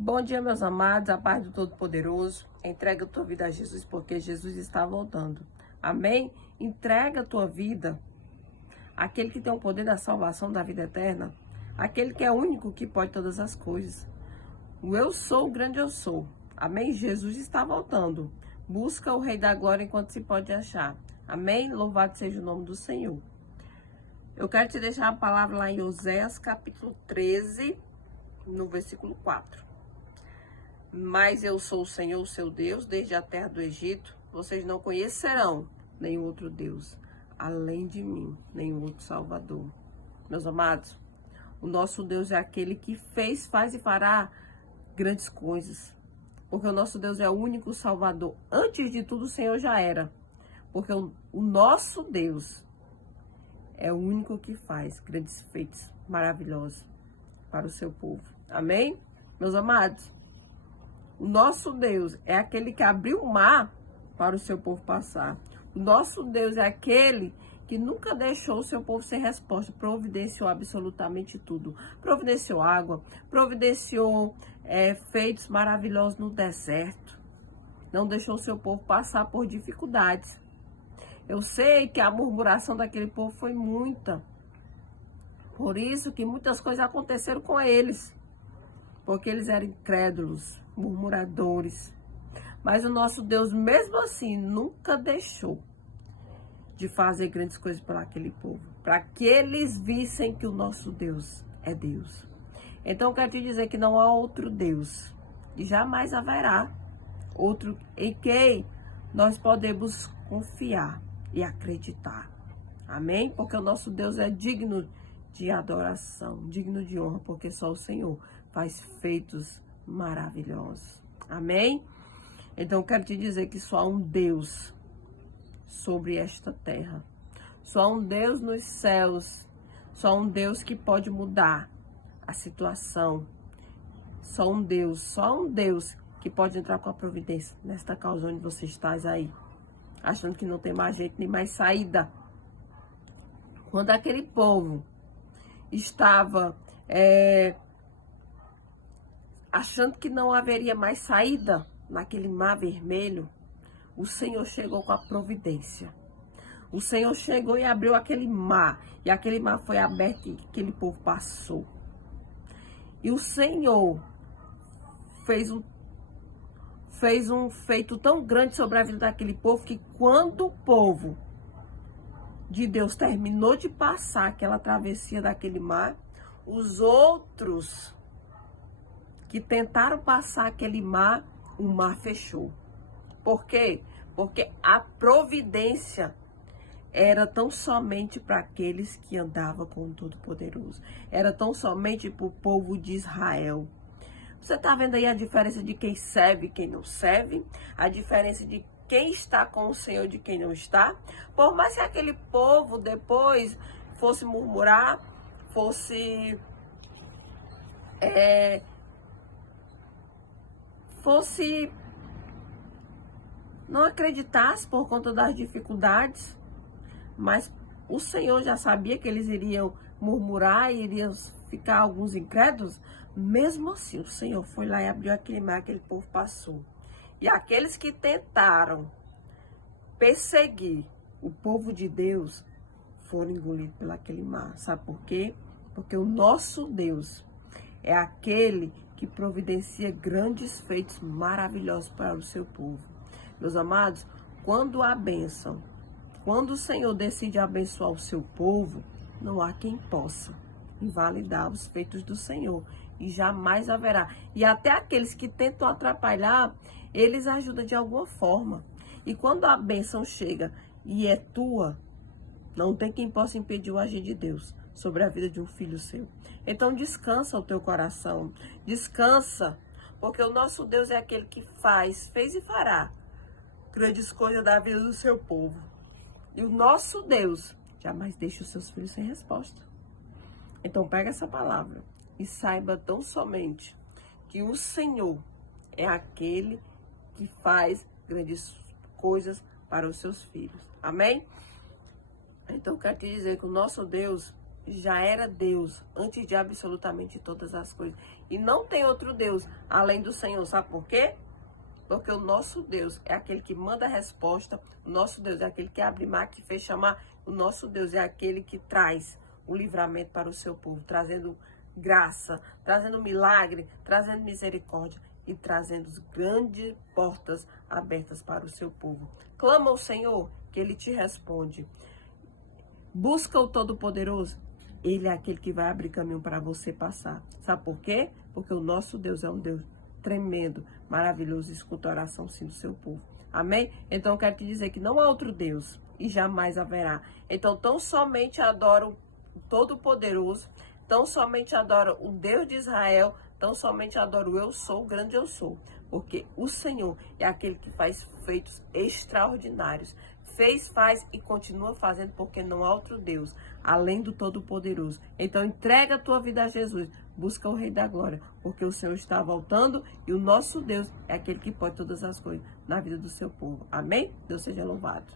Bom dia, meus amados, a paz do Todo-Poderoso. Entrega a tua vida a Jesus, porque Jesus está voltando. Amém? Entrega a tua vida àquele que tem o poder da salvação, da vida eterna. Aquele que é o único que pode todas as coisas. O eu sou, o grande eu sou. Amém? Jesus está voltando. Busca o Rei da Glória enquanto se pode achar. Amém? Louvado seja o nome do Senhor. Eu quero te deixar a palavra lá em Oséias, capítulo 13, no versículo 4. Mas eu sou o Senhor, seu Deus, desde a terra do Egito. Vocês não conhecerão nenhum outro Deus, além de mim, nenhum outro Salvador. Meus amados, o nosso Deus é aquele que fez, faz e fará grandes coisas. Porque o nosso Deus é o único Salvador. Antes de tudo, o Senhor já era. Porque o nosso Deus é o único que faz grandes feitos maravilhosos para o seu povo. Amém? Meus amados, o nosso Deus é aquele que abriu o mar para o seu povo passar. O nosso Deus é aquele que nunca deixou o seu povo sem resposta. Providenciou absolutamente tudo. Providenciou água, providenciou feitos maravilhosos no deserto. Não deixou o seu povo passar por dificuldades. Eu sei que a murmuração daquele povo foi muita. Por isso que muitas coisas aconteceram com eles. Porque eles eram incrédulos, murmuradores. Mas o nosso Deus, mesmo assim, nunca deixou de fazer grandes coisas para aquele povo. Para que eles vissem que o nosso Deus é Deus. Então, eu quero te dizer que não há outro Deus. E jamais haverá outro em quem nós podemos confiar e acreditar. Amém? Porque o nosso Deus é digno de adoração, digno de honra, porque só o Senhor faz feitos maravilhosos. Amém? Então, eu quero te dizer que só há um Deus sobre esta terra. Só há um Deus nos céus. Só há um Deus que pode mudar a situação. Só um Deus que pode entrar com a providência nesta causa onde você está aí, achando que não tem mais jeito nem mais saída. Quando aquele povo estava achando que não haveria mais saída naquele mar vermelho, o Senhor chegou com a providência. O Senhor chegou e abriu aquele mar, e aquele mar foi aberto e aquele povo passou. E o Senhor fez um feito tão grande sobre a vida daquele povo, que quando o povo de Deus terminou de passar aquela travessia daquele mar, os outros que tentaram passar aquele mar, o mar fechou. Por quê? Porque a providência era tão somente para aqueles que andavam com o Todo-Poderoso. Era tão somente para o povo de Israel. Você está vendo aí a diferença de quem serve e quem não serve? A diferença de quem está com o Senhor e de quem não está? Por mais que aquele povo depois fosse murmurar, fosse não acreditasse por conta das dificuldades, mas o Senhor já sabia que eles iriam murmurar e iriam ficar alguns incrédulos. Mesmo assim, o Senhor foi lá e abriu aquele mar, aquele povo passou. E aqueles que tentaram perseguir o povo de Deus foram engolidos pelo aquele mar. Sabe por quê? Porque o nosso Deus é aquele que providencia grandes feitos maravilhosos para o seu povo. Meus amados, quando o Senhor decide abençoar o seu povo, não há quem possa invalidar os feitos do Senhor. E jamais haverá. E até aqueles que tentam atrapalhar, eles ajudam de alguma forma. E quando a bênção chega e é tua, não tem quem possa impedir o agir de Deus sobre a vida de um filho seu. Então descansa o teu coração. Descansa. Porque o nosso Deus é aquele que fez e fará grandes coisas da vida do seu povo. E o nosso Deus jamais deixa os seus filhos sem resposta. Então pega essa palavra e saiba tão somente que o Senhor é aquele que faz grandes coisas para os seus filhos. Amém? Então eu quero te dizer que o nosso Deus já era Deus antes de absolutamente todas as coisas. E não tem outro Deus além do Senhor. Sabe por quê? Porque o nosso Deus é aquele que manda a resposta. O nosso Deus é aquele que abre mar, que fecha mar. O nosso Deus é aquele que traz o livramento para o seu povo, trazendo graça, trazendo milagre, trazendo misericórdia e trazendo grandes portas abertas para o seu povo. Clama ao Senhor, que Ele te responde. Busca o Todo-Poderoso. Ele é aquele que vai abrir caminho para você passar. Sabe por quê? Porque o nosso Deus é um Deus tremendo, maravilhoso, escuta a oração sim do seu povo. Amém? Então eu quero te dizer que não há outro Deus e jamais haverá. Então tão somente adoro o Todo-Poderoso, tão somente adoro o Deus de Israel, tão somente adoro o Eu Sou, o grande Eu Sou. Porque o Senhor é aquele que faz feitos extraordinários. Fez, faz e continua fazendo, porque não há outro Deus, além do Todo-Poderoso. Então entrega a tua vida a Jesus, busca o Rei da Glória, porque o Senhor está voltando e o nosso Deus é aquele que pode todas as coisas na vida do seu povo. Amém? Deus seja louvado.